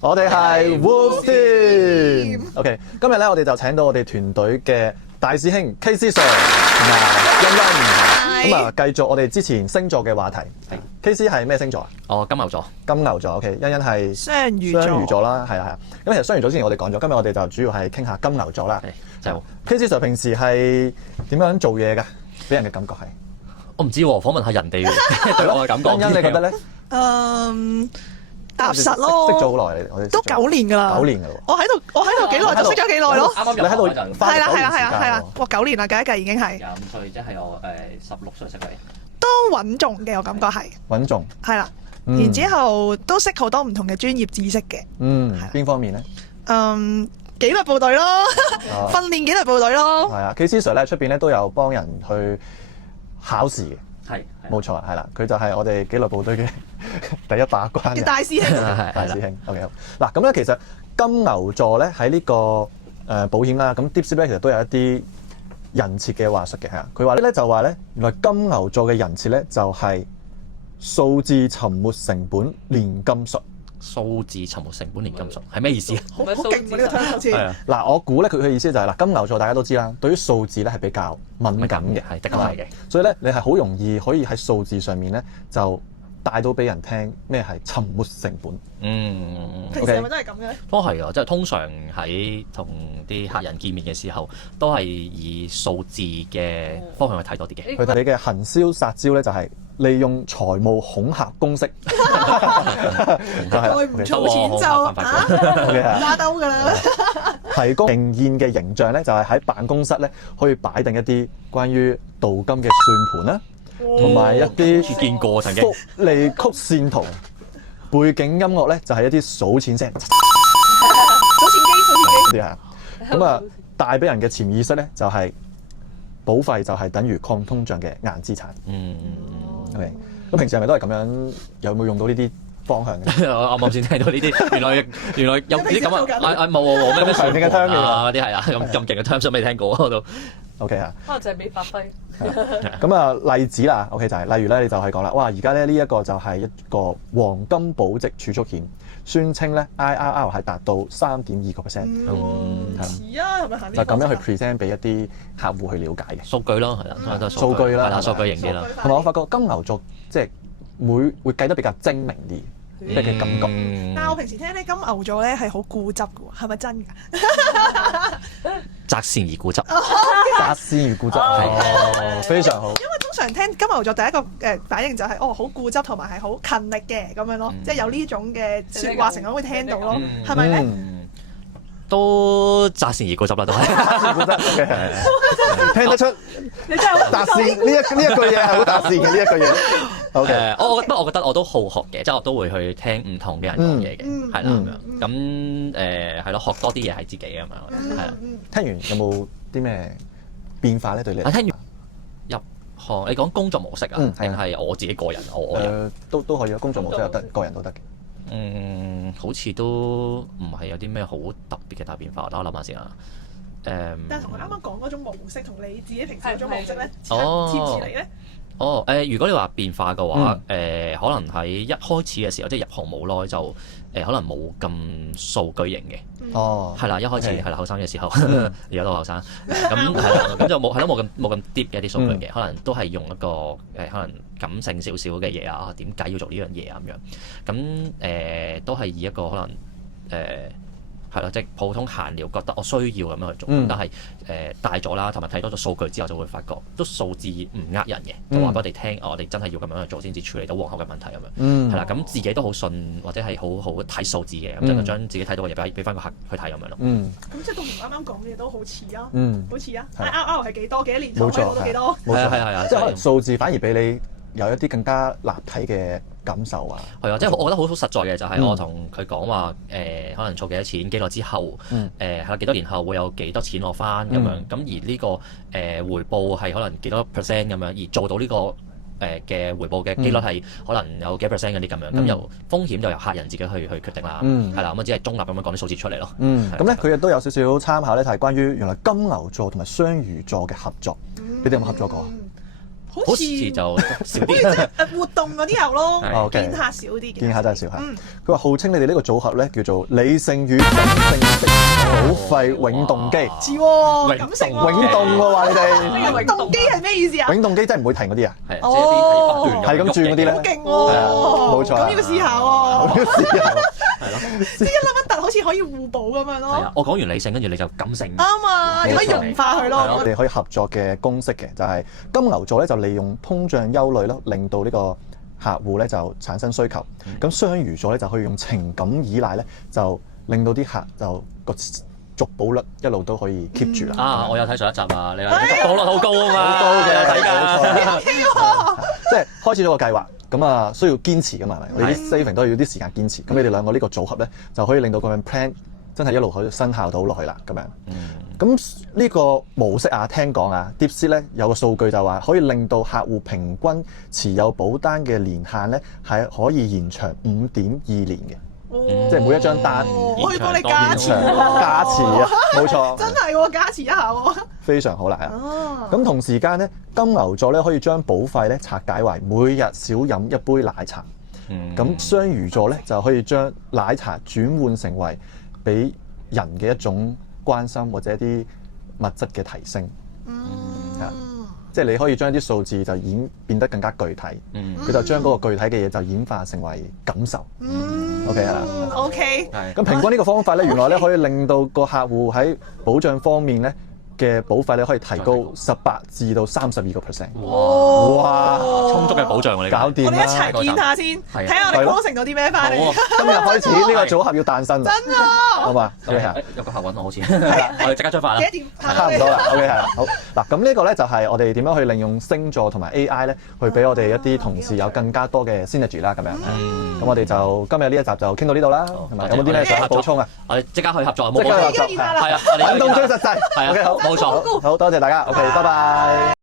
我哋係 Wolf Team。OK， 今日咧我哋就請到我哋團隊嘅大師兄 KC Sir 同埋欣欣。咁啊，繼續我哋之前星座嘅話題。KC 係咩星座啊？哦，金牛座。金牛座 OK， 欣欣係雙魚座啦，係啊。咁其實雙魚座之前我哋講咗，今日我哋就主要係傾下金牛座啦。就 KC Sir 平時係點樣做嘢㗎？俾人嘅感覺係？我唔知喎，訪問下人哋對我嘅感覺。欣欣你覺得咧？踏實咯，識咗好耐，我哋都9年㗎啦。9年㗎咯。我喺度幾耐就識咗幾耐咯。你喺度係啦，哇9年啦，計一計已經係。25歲，即係我16歲識佢。都穩重嘅，我感覺係。穩重。係啦，然之後都識好多唔同嘅專業知識嘅。邊方面咧？紀律部隊咯，訓練紀律部隊咯。係啊，KC Sir 咧出邊咧都有幫人去考試嘅。係，冇錯，係啦，佢就係我哋紀律部隊嘅第一把關嘅大師兄。大師兄。OK， 嗱咁咧，其實金牛座咧喺呢個保險啦，咁 Deep Sea 咧其實都有一啲人設嘅話術嘅嚇。佢話咧就話咧，原來金牛座嘅人設咧就係數字沉沒成本煉金術。數字沉沒成本煉金術係咩意思啊？好勁喎！呢個聽好似。嗱，我估咧佢嘅意思就係嗱，金牛座大家都知啦，對於數字咧係比較敏感嘅，係的確係嘅。所以咧，你係好容易可以喺數字上面咧就帶到俾人聽咩係沉沒成本。平時係咪都係咁嘅？都係啊，即係通常喺同啲客人見面嘅時候，都係以數字嘅方向去睇多啲嘅。佢哋嘅行銷殺招咧就係利用財務恐嚇公式，再唔儲錢就拉兜㗎啦。提供明豔嘅形象咧，就係喺辦公室咧可以擺定一啲關於鍍金嘅算盤啦，同埋一啲見過曾經福利曲線圖。背景音樂咧就係一啲數錢聲，數錢機啊！咁啊，帶俾人嘅潛意識咧就係保費就係等於抗通脹嘅硬資產。OK， 咁平時係咪都係咁樣？有冇用到呢啲方向嘅？我啱先聽到呢啲，原來有啲咁冇咩強勁嘅 term 嗰啲係啊，咁勁嘅 term 都未聽過我都。OK 啊，可能就係未發揮。咁啊，例子啦 ，OK 就係例如咧，你就係講啦，哇！而家咧呢一個就係一個黃金保值儲蓄險，宣稱咧 IRR 係達到3.2%。似啊，係咪行呢？就咁樣去 present 俾一啲客戶去了解嘅數據咯，係啦，都係數據啦，係啦，數據型啲啦。同埋我發覺金牛座即係會計得比較精明啲。即係嘅感覺。但係我平時聽咧金牛座咧係好固執嘅喎，係咪真㗎？擇善而固執，擇善而固執，係非常好。因為通常聽金牛座第一個反應就係好固執同埋係好勤力嘅咁樣咯，即係有呢種嘅説話成日會聽到咯，係咪咧？都擇善而固執啦，都係。擇善固執嘅，聽得出。你真係好擇善呢一句嘢係好擇善嘅呢一句嘢。OK， 我覺得我都好學嘅，即係我都會去聽唔同嘅人講嘢嘅，係啦咁樣。咁係咯，學多啲嘢係自己咁樣，係啦。聽完有冇啲咩變化咧？對你？聽完入行，你講工作模式啊，定係我自己個人？都可以啊，工作模式又得，個人都得嘅。好似都唔係有啲咩好特別嘅大變化，等我諗下先啊。但係同我啱啱講嗰種模式同你自己平時嗰種模式咧，貼似嚟咧？如果你話變化嘅話，可能喺一開始嘅時候，即係入行冇耐就可能冇咁數據型嘅。係啦，一開始係啦，後生嘅時候，而家都後生。咁係啦，咁就冇咁 deep 嘅啲數據嘅，可能都係用一個可能感性少少嘅嘢啊，點解要做呢樣嘢啊咁樣。咁都係以一個可能係啦，即係普通閒聊，覺得我需要咁樣去做，但係大咗啦，同埋睇多咗數據之後，就會發覺都數字唔呃人嘅，就話俾我哋聽，我哋真係要咁樣去做先至處理到往後嘅問題咁樣。係啦，咁自己都好信或者係好睇數字嘅，咁就將自己睇到嘅嘢俾翻個客去睇咁樣咯。咁即係都同啱啱講嘅嘢都好似啊，好似啊 IRR 係幾多？幾多年後攞到幾多？冇錯，係即係可能數字反而俾你有一啲更加立體嘅感受啊。係啊，即係我覺得好實在嘅就係我同佢講話可能儲幾多錢，幾耐之後係啦，幾多年後會有幾多錢攞翻咁樣。咁而呢個回報係可能幾多 percent 咁樣，而做到呢個嘅回報嘅機率係可能有幾 percent 嗰啲咁樣。咁由風險就由客人自己去決定啦。係啦，咁只係中立咁樣講啲數字出嚟咯。咁咧佢亦都有少少參考咧，就係關於原來金牛座同埋雙魚座嘅合作。你哋有冇合作過啊？好似就少好啲。似即係活動嗰啲有咯，係見客少啲，見客真係少係。嗯佢話號稱你哋呢個組合咧叫做理性與感性的保費永動機。似喎，感性喎，永動喎話你哋。永動機係咩意思啊？永動機真係唔會停嗰啲啊？係即係啲哦係咁轉嗰啲咧好勁喎，冇錯咁要試下喎，要試下係咯，即係一粒一突好似可以互補咁樣係咯啊，，我講完理性，跟住你就感性。啱啊，你可以融化佢咯，我哋可以合作嘅公式嘅就係金牛座咧就利用通脹憂慮咯，令到呢個客戶咧就產生需求。咁雙魚座咧就可以用情感依賴咧，就令到啲客就個續保率一路都可以 keep 住啦。啊！我有睇上一集啊，你保率好高啊嘛，好高嘅有睇㗎。 OK 喎，即係開始咗個計劃，咁啊需要堅持噶嘛，係咪？係你啲 saving 都要啲時間堅持。咁你哋兩個呢個組合咧，就可以令到個 plan 真係一路可以生效到落去啦，咁樣。咁呢個模式啊，聽講啊，DeepSeek 咧有個數據就話可以令到客戶平均持有保單嘅年限咧係可以延長5.2年嘅，即係每一張單可以幫你加持延長喎，加持啊，冇錯，真係喎，加持一下喎，非常好啦啊！哦，咁同時間咧，金牛座咧可以將保費咧拆解為每日少飲一杯奶茶。咁雙魚座咧就可以將奶茶轉換成為俾人嘅一種關心或者一啲物質嘅提升。即係你可以將啲數字就變得更加具體。佢就將嗰個具體嘅嘢就演化成為感受。OK 啦。 OK，咁平均呢個方法咧，原來咧可以令到個客戶喺保障方面咧嘅保費咧可以提高18至到32%。哇！充足嘅保障喎，你搞掂我哋一啦！齊見下先，睇下我哋講成到啲咩翻嚟。今日開始呢個組合要誕生啦，真啊！好嘛？OK 啊，有個客揾我好似，我哋即刻出發啦。幾點？差唔多啦。OK 係啦，好嗱，咁呢個咧就係我哋點樣去利用星座同埋 AI 咧，去俾我哋一啲同事有更加多嘅 synergy 啦，咁樣。咁我哋就今日呢一集就傾到呢度啦，係咪？有冇啲咩想補充啊？我哋即刻去合作，冇即刻冇合作見下啦係啊，我哋行動最實際。係啊 OK 好，冇錯。好多謝大家。OK，拜拜。